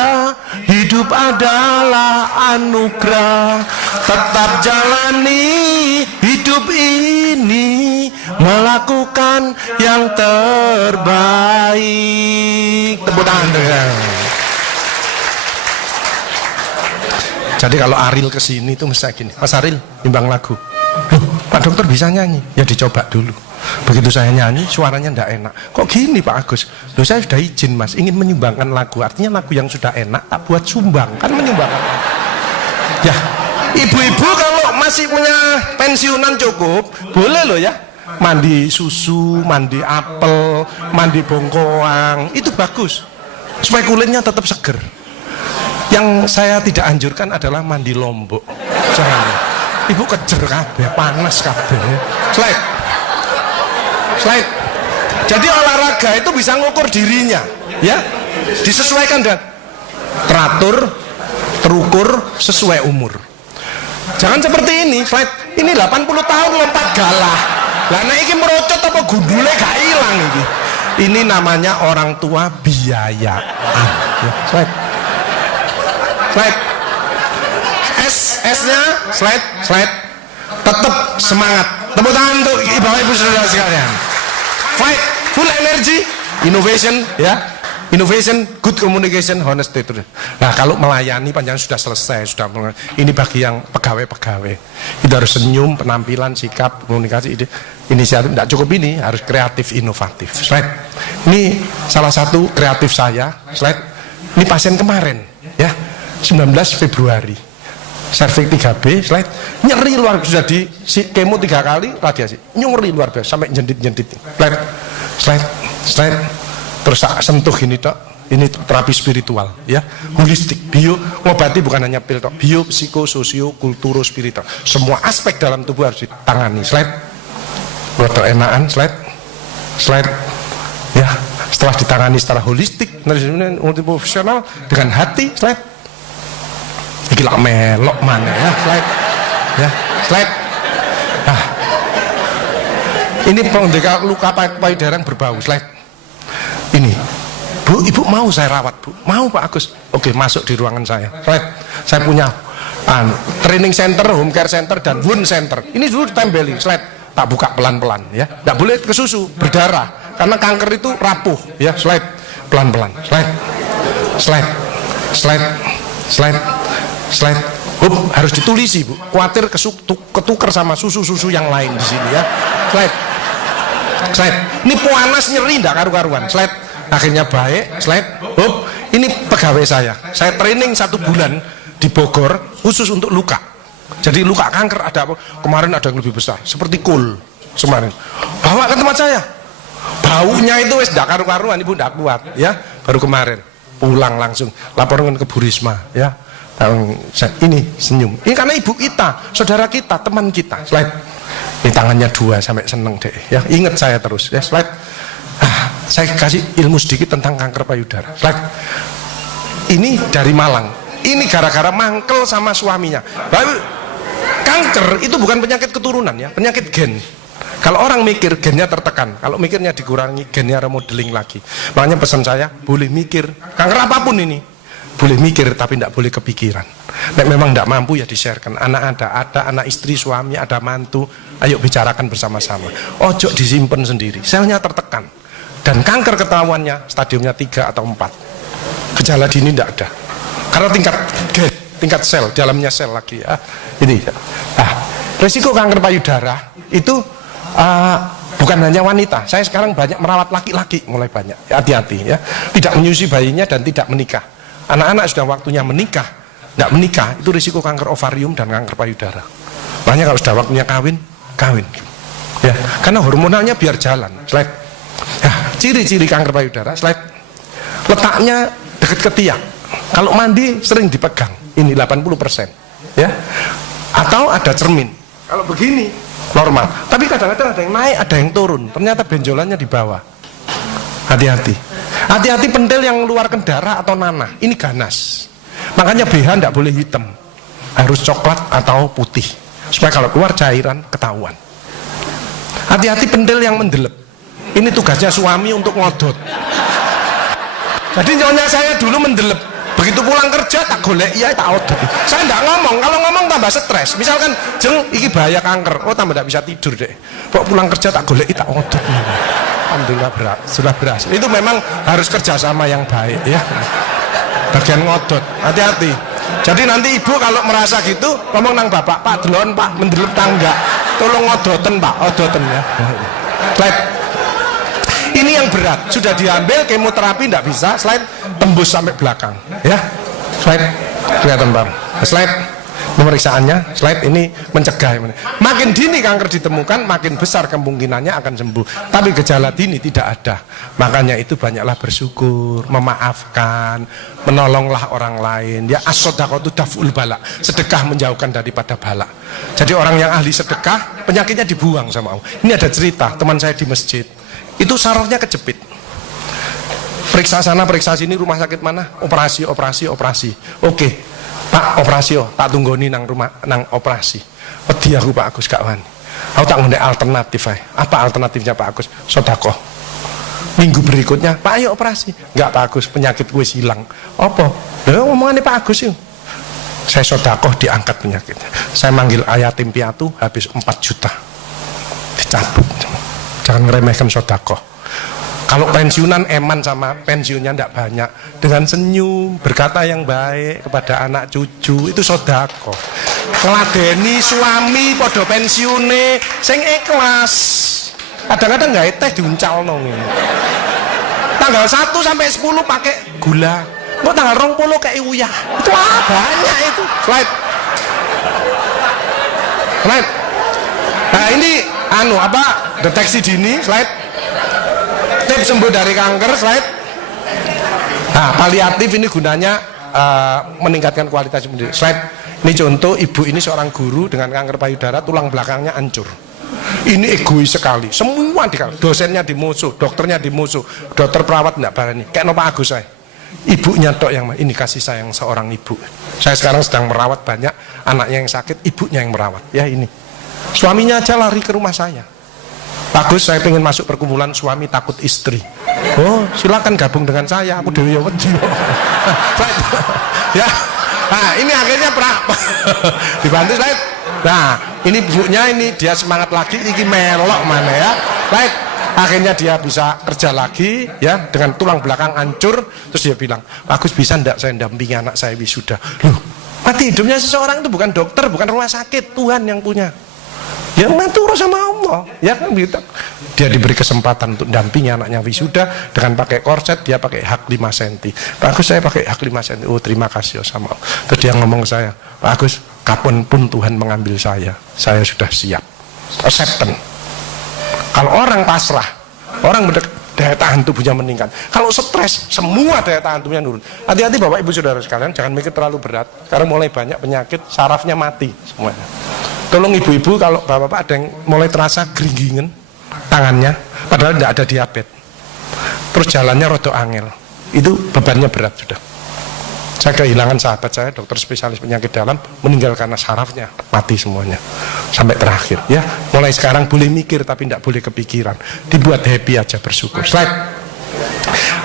hidup adalah anugerah. Tetap jalani hidup ini, melakukan yang terbaik. Tepuk tangan dengan. Jadi kalau Aril kesini itu mesti gini, Mas Aril nimbang lagu. Loh, Pak Dokter bisa nyanyi? Ya dicoba dulu. Begitu saya nyanyi suaranya ndak enak. Kok gini Pak Agus? Loh saya sudah izin Mas, ingin menyumbangkan lagu. Artinya lagu yang sudah enak tak buat sumbang, kan menyumbangkan. Ya, ibu-ibu kalau masih punya pensiunan cukup, boleh loh ya. Mandi susu, mandi apel, mandi bongkoang, itu bagus. Supaya kulitnya tetap seger. Yang saya tidak anjurkan adalah mandi lombok. Jangan. Ibu kejer kabeh, panas kabeh. Slide. Jadi olahraga itu bisa ngukur dirinya, ya. Disesuaikan dengan teratur, terukur sesuai umur. Jangan seperti ini, slide. Ini 80 tahun lompat galah. Lah nek iki merocot apa gundule gak ilang iki. Ini namanya orang tua biaya. Ya, slide. S-nya slide. Tetap semangat. Tepuk tangan untuk ibu-ibu saudara sekalian. Fight, full energy, innovation, ya. Innovation, good communication, honesty. Nah, kalau melayani panjang sudah selesai, ini bagi yang pegawai-pegawai. Itu harus senyum, penampilan, sikap, komunikasi, inisiatif. Tidak cukup ini, harus kreatif, inovatif. Slide. Ini salah satu kreatif saya. Slide. Ini pasien kemarin, ya. 19 Februari serviks 3B, slide, nyeri luar biasa, sudah di kemo 3 kali radiasi, nyeri luar biasa sampai jendit slide, terus sentuh ini tok, ini terapi spiritual, ya, holistik, bio, ngobati bukan hanya pil tok, bio, psiko, sosio, kulturo, spiritual, semua aspek dalam tubuh harus ditangani. Slide, roto enakan, slide, ya, setelah ditangani secara holistik, multiprofesional dengan hati, slide. Gila melok mana ya, slide. Nah, ini pengobatan luka payudara yang berbau, slide. Ini, Bu, Ibu mau saya rawat, Bu? Mau Pak Agus? Oke, masuk di ruangan saya, slide. Saya punya training center, home care center, dan wound center. Ini dulu ditempeli, slide. Tak buka pelan-pelan, ya. Tidak boleh ke susu, berdarah, karena kanker itu rapuh, ya. Slide, pelan-pelan, slide. Harus ditulisi, Bu. Khawatir ketukar sama susu-susu yang lain di sini, ya. Slide. Ini panas nyeri ndak karu-karuan. Slide. Akhirnya baik. Slide. Ini pegawai saya. Saya training 1 bulan di Bogor khusus untuk luka. Jadi luka kanker ada apa? Kemarin ada yang lebih besar, seperti kul kemarin. Bawa ke tempat saya. Baunya itu wis ndak karu-karuan, Ibu ndak kuat, ya. Baru kemarin pulang langsung laporan ke Bu Risma, ya. Ini senyum. Ini karena ibu kita, saudara kita, teman kita. Slide. Ini tangannya 2 sampai seneng deh. Ya, ingat saya terus. Ya, slide. Saya kasih ilmu sedikit tentang kanker payudara. Slide. Ini dari Malang. Ini gara-gara mangkel sama suaminya. Lalu, kanker itu bukan penyakit keturunan, ya, penyakit gen. Kalau orang mikir gennya tertekan, kalau mikirnya dikurangi gennya remodeling lagi. Makanya pesan saya, boleh mikir kanker apapun ini. Boleh mikir tapi tidak boleh kepikiran. Nek memang tidak mampu ya di-sharekan. Anak ada anak istri, suami, ada mantu. Ayo bicarakan bersama-sama. Ojo disimpan sendiri. Selnya tertekan. Dan kanker ketahuannya stadiumnya 3 atau 4. Gejala dini tidak ada. Karena tingkat sel, dalamnya sel lagi, ya. Ini. Risiko kanker payudara itu bukan hanya wanita. Saya sekarang banyak merawat laki-laki, mulai banyak. Hati-hati, ya. Tidak menyusui bayinya dan tidak menikah. Anak-anak sudah waktunya menikah, tidak menikah, itu risiko kanker ovarium dan kanker payudara. Makanya kalau sudah waktunya kawin, ya, karena hormonalnya biar jalan. Slide. Nah, ciri-ciri kanker payudara, slide. Letaknya dekat ketiak. Kalau mandi sering dipegang, ini 80%. Ya, Atau ada cermin. Kalau begini normal, tapi kadang-kadang ada yang naik, ada yang turun. Ternyata benjolannya di bawah. Hati-hati. Hati-hati pentil yang mengeluarkan darah atau nanah. Ini ganas. Makanya BH tidak boleh hitam, harus coklat atau putih, supaya kalau keluar cairan ketahuan. Hati-hati pentil yang mendelep. Ini tugasnya suami untuk ngodot. Jadi nyonya saya dulu mendelep, begitu pulang kerja tak golek, iya tak odot. Saya tidak ngomong, kalau ngomong tambah stres. Misalkan jeng iki bahaya kanker, oh tambah tidak bisa tidur deh. Kok pulang kerja tak golek, tak odot. Alhamdulillah sudah berhasil. Itu memang harus kerjasama yang baik ya. Bagian ngodot, hati-hati. Jadi nanti ibu kalau merasa gitu ngomong nang bapak, Pak delon Pak mendelep tangga, tolong ngodoten Pak, odoten ya. Slide. Ini yang berat, sudah diambil kemoterapi tidak bisa, slide tembus sampai belakang ya. Slide kelihatan Bang. Slide pemeriksaannya, slide ini mencegah. Makin dini kanker ditemukan, makin besar kemungkinannya akan sembuh. Tapi gejala dini tidak ada. Makanya itu banyaklah bersyukur, memaafkan, menolonglah orang lain. Ya as-shadaqatu daf'ul bala. Sedekah menjauhkan daripada bala. Jadi orang yang ahli sedekah, penyakitnya dibuang sama Allah. Ini ada cerita, teman saya di masjid. Itu sarafnya kejepit. Periksa sana, periksa sini, rumah sakit mana? Operasi. Oke. Pak operasi tak tunggoni nang rumah nang operasi. Wedi aku Pak Agus gak wani. Aku tak ngene alternatif ae. Apa alternatifnya Pak Agus? Sedekah. Minggu berikutnya, Pak ayo operasi. Enggak Pak Agus, penyakit gue hilang. Apa? Lha ngomongane Pak Agus yuk. Saya sedekah diangkat penyakitnya. Saya manggil yatim piatu habis 4 juta. Dicabut. Jangan ngeremehkan sedekah. Kalau pensiunan eman sama pensiunnya tidak banyak, dengan senyum berkata yang baik kepada anak cucu itu sedekah. Ngeladeni suami podo pensiune sing ikhlas. Kadang-kadang nggak teh diuncal nong. Tanggal 1 sampai 10 pakai gula. Kok tanggal 20 kayak uyah. Itu banyak itu. Slide. Nah ini deteksi dini. Slide. Tips sembuh dari kanker, slide. Nah, paliatif ini gunanya meningkatkan kualitas hidup. Slide. Ini contoh, ibu ini seorang guru dengan kanker payudara, tulang belakangnya hancur. Ini egois sekali. Semua dosennya dimusuh, dokternya dimusuh, dokter perawat tidak berani. Kayak Pak Agus saya. Ibunya tok yang ini kasih sayang seorang ibu. Saya sekarang sedang merawat banyak anaknya yang sakit, ibunya yang merawat. Ya ini. Suaminya aja lari ke rumah saya. Bagus, saya pengen masuk perkumpulan suami takut istri. Oh, silakan gabung dengan saya. Aku dewi wedi. Ya. Nah, ini akhirnya dibantu saya. Nah, ini ibunya ini dia semangat lagi, iki melok mana ya. Baik. Akhirnya dia bisa kerja lagi ya dengan tulang belakang hancur. Terus dia bilang, "Bagus, bisa ndak saya dampingi anak saya wisuda?" Loh, mati hidupnya seseorang itu bukan dokter, bukan rumah sakit, Tuhan yang punya. Ya ngatur sama Allah, ya kan gitu. Dia diberi kesempatan untuk dampingi anaknya wisuda dengan pakai korset, dia pakai hak 5 cm. Pak Agus, saya pakai hak 5 cm. Oh, terima kasih sama Allah. Terus dia ngomong ke saya, Pak Agus, kapanpun Tuhan mengambil saya sudah siap. Acceptance. Kalau orang pasrah, orang daya tahan tubuhnya meningkat. Kalau stres, semua daya tahan tubuhnya turun. Hati-hati Bapak Ibu Saudara sekalian, jangan mikir terlalu berat. Karena mulai banyak penyakit, sarafnya mati semuanya. Tolong ibu-ibu kalau bapak-bapak ada yang mulai terasa geringgingen tangannya, padahal tidak ada diabetes, terus jalannya rodo angel, itu bebannya berat sudah. Saya kehilangan sahabat saya, dokter spesialis penyakit dalam, meninggal karena sarafnya mati semuanya sampai terakhir. Ya, mulai sekarang boleh mikir tapi tidak boleh kepikiran, dibuat happy aja, bersyukur. Slide.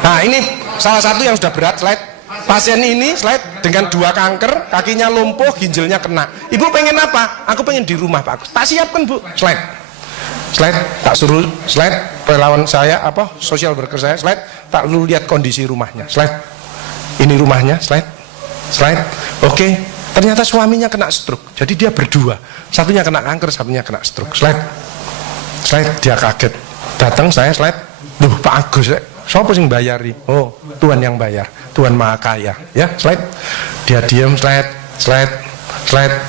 Nah ini salah satu yang sudah berat. Slide. Pasien ini slide dengan 2 kanker, kakinya lumpuh, ginjalnya kena. Ibu pengen apa? Aku pengen di rumah Pak Agus. Tak siapkan Bu. Slide. Tak suruh slide. Relawan saya social worker saya slide. Tak lu lihat kondisi rumahnya. Slide. Ini rumahnya. Slide. Oke. Ternyata suaminya kena stroke. Jadi dia berdua. Satunya kena kanker, satunya kena stroke. Slide. Dia kaget. Datang saya slide. Duh Pak Agus. Siapa sing bayari? Oh, Tuhan yang bayar. Tuhan Maha Kaya. Ya, slide. Dia diam, slide.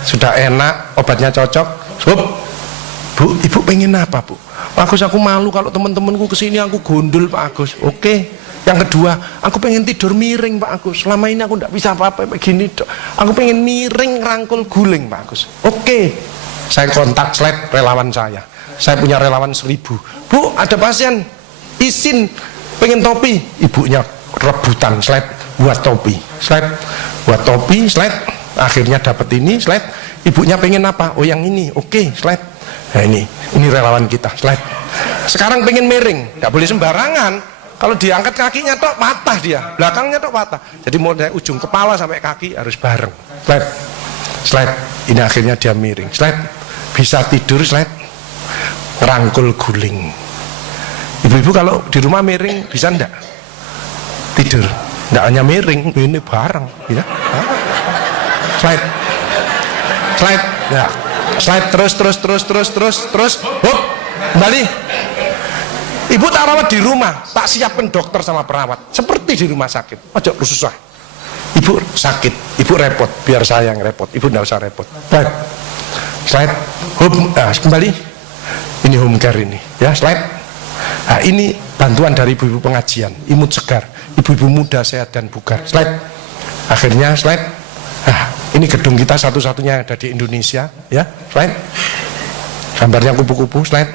Sudah enak, obatnya cocok. Bu, ibu pengen apa Bu? Pak Agus, aku malu kalau teman-temanku kesini aku gondol Pak Agus. Oke, Yang kedua, aku pengen tidur miring Pak Agus. Selama ini aku tidak bisa apa-apa begini dok. Aku pengen miring rangkul guling Pak Agus. Oke, saya kontak slide relawan saya. Saya punya relawan 1000. Bu, ada pasien izin pengen topi. Ibunya rebutan slide buat topi. Slide buat topi, slide. Akhirnya dapat ini slide. Ibunya pengen apa? Oh yang ini. Oke, slide. Nah ini relawan kita. Slide. Sekarang pengen miring, nggak boleh sembarangan. Kalau diangkat kakinya tok patah dia, belakangnya tok patah. Jadi mau dari ujung kepala sampai kaki harus bareng. Slide, slide. Ini akhirnya dia miring. Slide. Bisa tidur. Slide. Ngerangkul guling. Ibu-ibu kalau di rumah miring bisa ndak? Tidur. Ndak hanya miring, ini bareng. Ya. Slide, slide. Ya. Slide terus. Hop, kembali. Ibu tak rawat di rumah, tak siapkan dokter sama perawat seperti di rumah sakit. Ojo susah. Ibu sakit, ibu repot, biar saya yang repot. Ibu tidak usah repot. Slide, slide, home. Nah, kembali. Ini home care ini, ya slide. Nah, ini bantuan dari ibu-ibu pengajian, imut segar, ibu-ibu muda sehat dan bugar. Slide. Akhirnya slide. Nah, ini gedung kita satu-satunya ada di Indonesia, ya slide. Gambarnya kupu-kupu. Slide,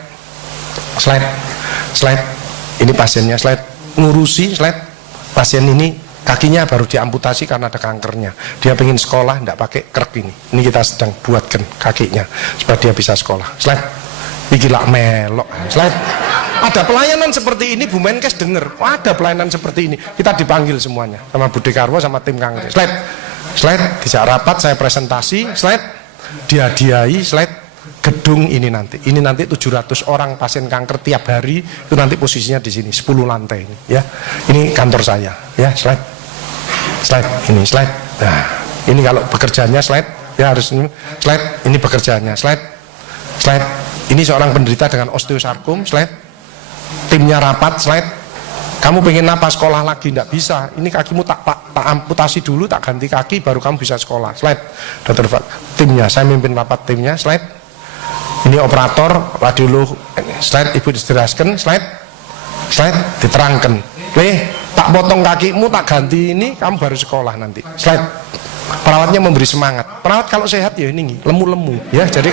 slide. Slide, ini pasiennya. Slide, ngurusi. Slide, pasien ini kakinya baru diamputasi karena ada kankernya. Dia pengen sekolah, tidak pakai krek ini. Ini kita sedang buatkan kakinya supaya dia bisa sekolah. Slide, iki lak melok. Slide, ada pelayanan seperti ini. Bu Menkes denger, oh, ada pelayanan seperti ini. Kita dipanggil semuanya sama Budi Karwo sama tim kanker. Slide, slide, dijak rapat, saya presentasi. Slide, dihadiahi. Slide, gedung ini nanti 700 orang pasien kanker tiap hari itu nanti posisinya di sini 10 lantai ini ya. Ini kantor saya ya. Slide, slide, ini slide. Nah, ini kalau bekerjanya slide ya harus ini. Slide, ini bekerjanya. Slide, slide. Ini seorang penderita dengan osteosarkom. Slide, timnya rapat. Slide, kamu pengen apa sekolah lagi? Tidak bisa, ini kakimu tak amputasi dulu, tak ganti kaki baru kamu bisa sekolah. Slide, dokter timnya, saya mimpin rapat timnya. Slide, ini operator radiolog. Slide, ibu dijelaskan. Slide, slide, diterangkan. Tak potong kakimu, tak ganti ini, kamu baru sekolah nanti. Slide, perawatnya memberi semangat. Perawat kalau sehat ya ini lemu-lemu ya, jadi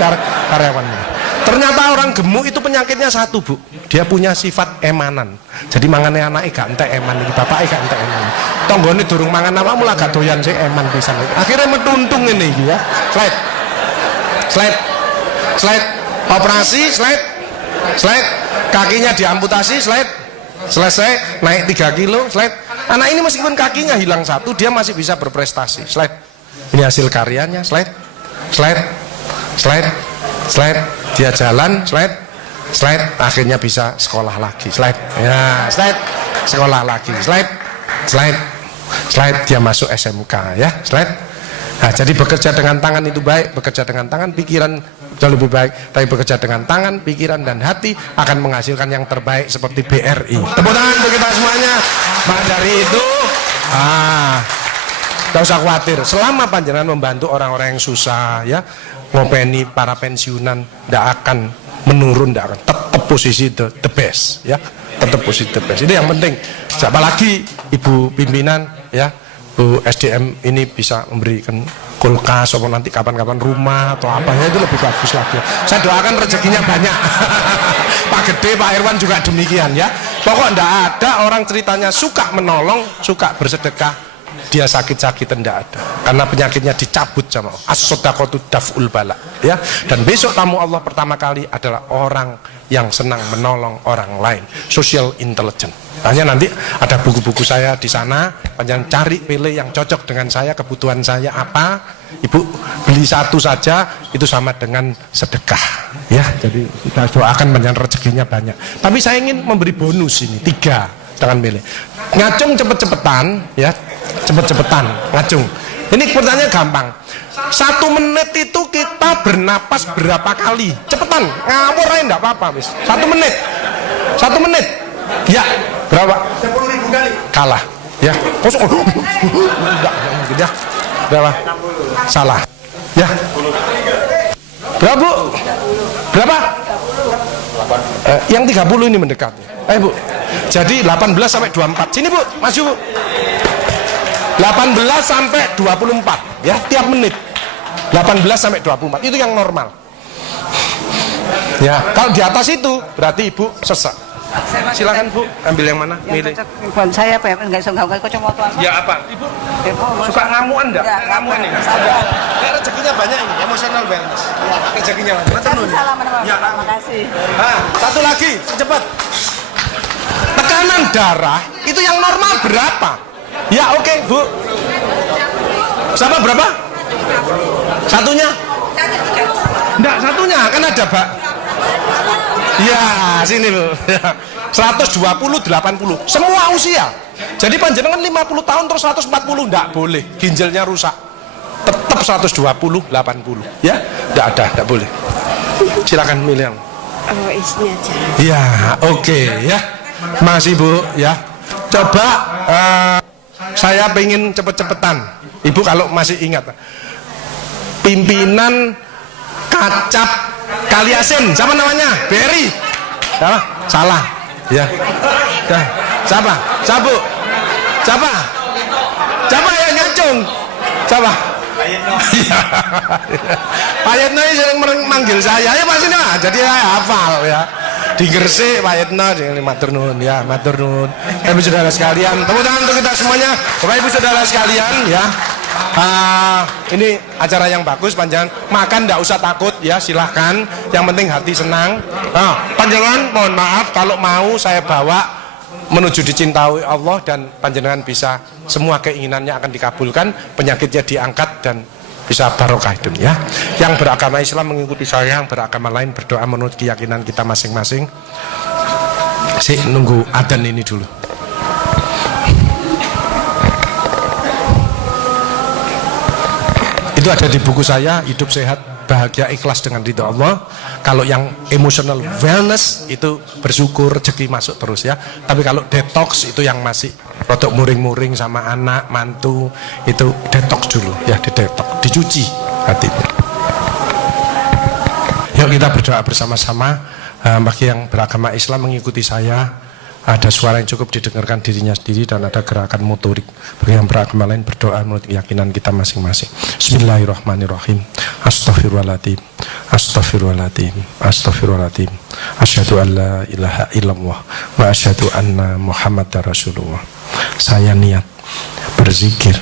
karyawannya. Ternyata orang gemuk itu penyakitnya satu Bu, dia punya sifat emanan. Jadi mangane anake gak entek eman iki, bapake gak entek eman. Tanggane durung mangan apa mulai gak doyan sing eman pisan. Akhirnya metuntung ini iki ya. Slide, slide, slide. Operasi. Slide, slide. Kakinya diamputasi. Slide, selesai, naik 3 kilo. Slide, anak ini meskipun kakinya hilang satu, dia masih bisa berprestasi. Slide, ini hasil karyanya. Slide, slide, slide, slide. Dia jalan. Slide, slide. Akhirnya bisa sekolah lagi. Slide, ya slide, sekolah lagi. Slide, slide, slide. Dia masuk SMK ya. Slide. Nah, jadi bekerja dengan tangan itu baik, bekerja dengan tangan pikiran jauh lebih baik, tapi bekerja dengan tangan, pikiran dan hati akan menghasilkan yang terbaik seperti BRI. Tepuk tangan untuk kita semuanya. Maka dari itu, tidak usah khawatir. Selama panjenengan membantu orang-orang yang susah, ya, ngopeni para pensiunan, tidak akan menurun, tidak akan tetap posisi the best, ya, tetap posisi the best. Itu yang penting. Siapa lagi ibu pimpinan, ya. Bu SDM ini bisa memberikan kulkas atau nanti kapan-kapan rumah atau apanya itu lebih bagus lagi. Saya doakan rezekinya banyak. Pak Gede, Pak Irwan juga demikian ya. Pokok enggak ada orang ceritanya suka menolong, suka bersedekah, dia sakit-sakit tidak ada. Karena penyakitnya dicabut sama Allah. As-sodaqatu daf'ul bala ya. Dan besok tamu Allah pertama kali adalah orang yang senang menolong orang lain. Social intelligence. Hanya nanti ada buku-buku saya di sana, panjang cari pilih yang cocok dengan saya, kebutuhan saya apa, ibu beli satu saja itu sama dengan sedekah ya. Jadi kita doakan panjang rezekinya banyak. Tapi saya ingin memberi bonus ini 3, jangan pilih. Ngacung cepet-cepetan ya, cepet-cepetan ngacung. Ini pertanyaan gampang. 1 menit itu kita bernapas berapa kali? Cepetan, ngawur aja enggak apa-apa wis. 1 menit. 1 menit. Ya, berapa? 10.000 kali. Kalah. Ya. Kosong. Enggak mungkin ya. Berapa? Salah. Ya. Berapa, Bu? Berapa? Yang 30 ini mendekati. Bu. Jadi 18 sampai 24. Sini Bu, maju Bu. 18 sampai 24 ya, tiap menit. 18 sampai 24 itu yang normal. Ya, kalau di atas itu berarti Ibu sesak. Silakan Bu, ambil yang mana? Milih. Buat saya apa ya? Enggak bisa enggak kacamata. Ya apa? Ibu suka ngamuan enggak? Ya, Ngamuan ini. Ya, rezekinya banyak ini, emotional wellness. Rezekinya banyak. Ya, terima kasih. Nah, satu lagi, cepat. Tekanan darah itu yang normal berapa? Ya, oke, Bu. Sama berapa? Satunya? Enggak, satunya kan ada, Pak. Ya, sini Bu. 120 80. Semua usia. Jadi panjenengan 50 tahun terus 140 enggak boleh. Ginjalnya rusak. Tetap 120 80. Ya, enggak boleh. Silakan milih yang. Oh, isinya aja. Ya, oke ya. Masih Bu ya. Coba saya pengen cepet-cepetan. Ibu kalau masih ingat. Pimpinan Kacap Kaliasin, siapa namanya? Berry. Salah. Ya. Dah. Siapa? Sabu. Siapa? Siapa yang ngacung? Siapa? Pak Yetno ini sering manggil saya. Ya Pak sini Pak. Jadi saya hafal ya. Di Gresik Pak Yetno, di matur nuwun ya, matur nuwun. Ibu saudara sekalian, tepuk tangan untuk kita semuanya. Bapak Ibu saudara sekalian ya. Ini acara yang bagus, panjangan makan tidak usah takut ya, silahkan, yang penting hati senang. Panjangan mohon maaf kalau mau saya bawa menuju dicintai Allah dan panjenengan bisa semua keinginannya akan dikabulkan, penyakitnya diangkat dan bisa barokah hidup ya. Yang beragama Islam mengikuti saya, yang beragama lain berdoa menurut keyakinan kita masing-masing. Nunggu adzan ini dulu. Itu ada di buku saya, Hidup Sehat Bahagia Ikhlas dengan Ridho Allah. Kalau yang emotional wellness itu bersyukur rezeki masuk terus ya. Tapi kalau detox itu yang masih rodok muring-muring sama anak, mantu, itu detox dulu ya, detox, dicuci hatinya. Yuk kita berdoa bersama-sama. Bagi yang beragama Islam mengikuti saya, ada suara yang cukup didengarkan dirinya sendiri dan ada gerakan motorik. Bagi yang beragama lain berdoa menurut keyakinan kita masing-masing. Bismillahirrahmanirrahim. Astaghfirullahaladzim. Astaghfirullahaladzim. Astaghfirullahaladzim. Asyhadu an la ilaha illallah wa asyhadu anna Muhammadar Rasulullah. Saya niat berzikir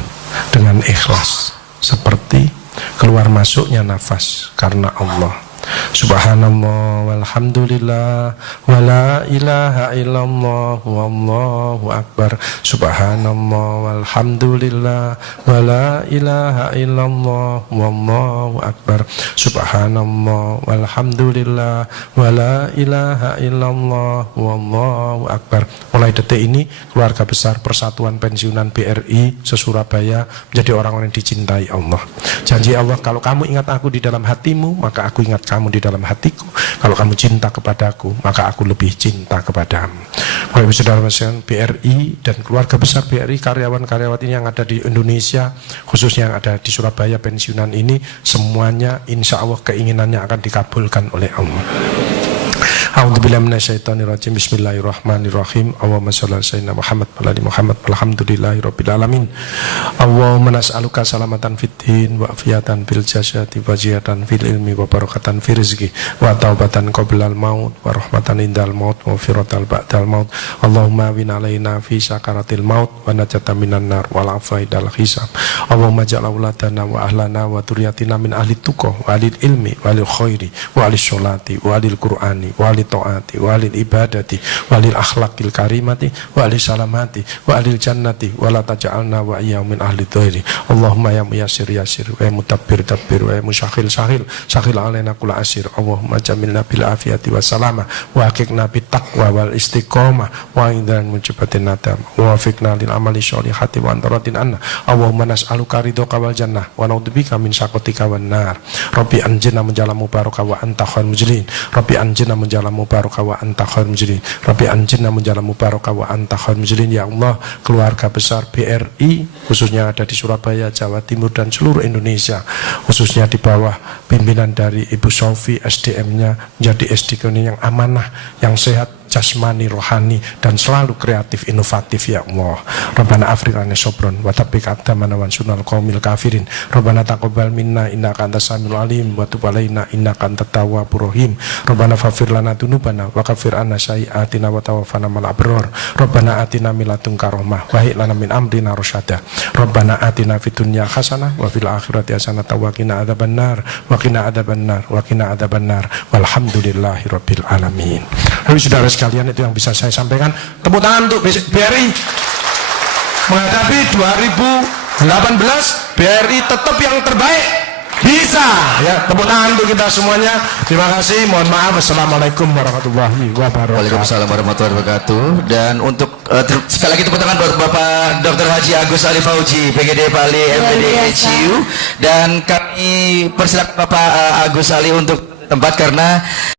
dengan ikhlas seperti keluar masuknya nafas karena Allah. Subhanallah walhamdulillah wala ilaha illallah wallahu akbar. Subhanallah walhamdulillah wala ilaha illallah wallahu akbar. Subhanallah walhamdulillah wala ilaha illallah wallahu akbar. Mulai detik ini keluarga besar Persatuan Pensiunan BRI se-Surabaya menjadi orang-orang yang dicintai Allah. Janji Allah, kalau kamu ingat aku di dalam hatimu, maka aku ingat kamu di dalam hatiku. Kalau kamu cinta kepadaku, maka aku lebih cinta kepadamu. Bapak Ibu Saudara sekalian, BRI dan keluarga besar BRI, karyawan-karyawan ini yang ada di Indonesia, khususnya yang ada di Surabaya pensiunan ini, semuanya insya Allah keinginannya akan dikabulkan oleh Allah. A'udzubillahi minasyaitonirrajim. Bismillahirrahmanirrahim. Allahumma shalli ala sayyidina Muhammad wa ali Muhammad. Alhamdulillahirabbil alamin. Allahumma nas'aluka salamatan fid din wa afiyatan fil jasadi wa ziyadatan fil ilmi wa barakatan fil rizqi wa taubatan qablal maut wa rahmatan indal maut wa firatan ba'dal maut. Allahumma win alaina fi sakaratil maut wa najatan minan nar wal afaidal hisab. Allahumma ja'al auladana wa ahlana wa dzurriyyatina min ahli tuqah wa ahli ilmi wa ahli khairi wa ahli sholati wa ahli qur'ani wa ahli ta'ati wa alil ibadati wa alil akhlaqil karimati wa alil salamati wa alil jannati wa la taj'alna wa iyyahu min ahli dhairi. Allahumma ya muyassir yasir wa ya mutabbir tabbir wa ya musyahil sahil sahil alaina kulla asir. Allahumma jamilna bil afiyati wa salama wa haqiqna bit taqwa wal istiqamah wa indan mujibatin nadam wa wafiqna lil amali sholihati wa antaratin anna. Allahumma nas'aluka ridhoka wal jannah wa na'udzubika min sakhatika wan nar. Rabbi anjina menjalan mubaraka wa anta khairul mujrin. Rabbi anjina menjalan mubaraka wa anta khairul mujrin. Rabbi anjina menjalan mubaraka wa anta khairul mujrin. Ya Allah, keluarga besar BRI khususnya ada di Surabaya, Jawa Timur dan seluruh Indonesia, khususnya di bawah pimpinan dari Ibu Sofi, SDM-nya menjadi SDM yang amanah, yang sehat, jasmani, rohani, dan selalu kreatif, inovatif ya Allah. Rabbana afriqana sobron wa tabbik adamana wan sunal qaumil kafirin. Rabbana taqabbal minna innaka antas samiul alim wa tub alaina innaka antat tawwabur rahim. Rabbana faghfir lana dzunubana wa kaffir anna sayyi'atina wa tawaffana ma'al abrar. Rabbana atina min ladunka rahmah wa hib lana min amrina rasyada. Rabbana atina fid dunya hasanah wa fil akhirati hasanah wa qina adzabannar wa qina adzabannar wa qina adzabannar. Walhamdulillahirabbil alamin. Lalu saudara sekalian, itu yang bisa saya sampaikan. Tepuk tangan untuk BRI menghadapi 2018. BRI tetap yang terbaik, bisa ya. Tepuk tangan untuk kita semuanya. Terima kasih, mohon maaf. Assalamualaikum warahmatullahi wabarakatuh. Waalaikumsalam warahmatullahi wabarakatuh. Dan untuk sekali lagi tepuk tangan buat Bapak Dr. Haji Agus Ali Fauji, PGD Bali MPD HU. Dan kami persilakan Bapak Agus Ali untuk tempat karena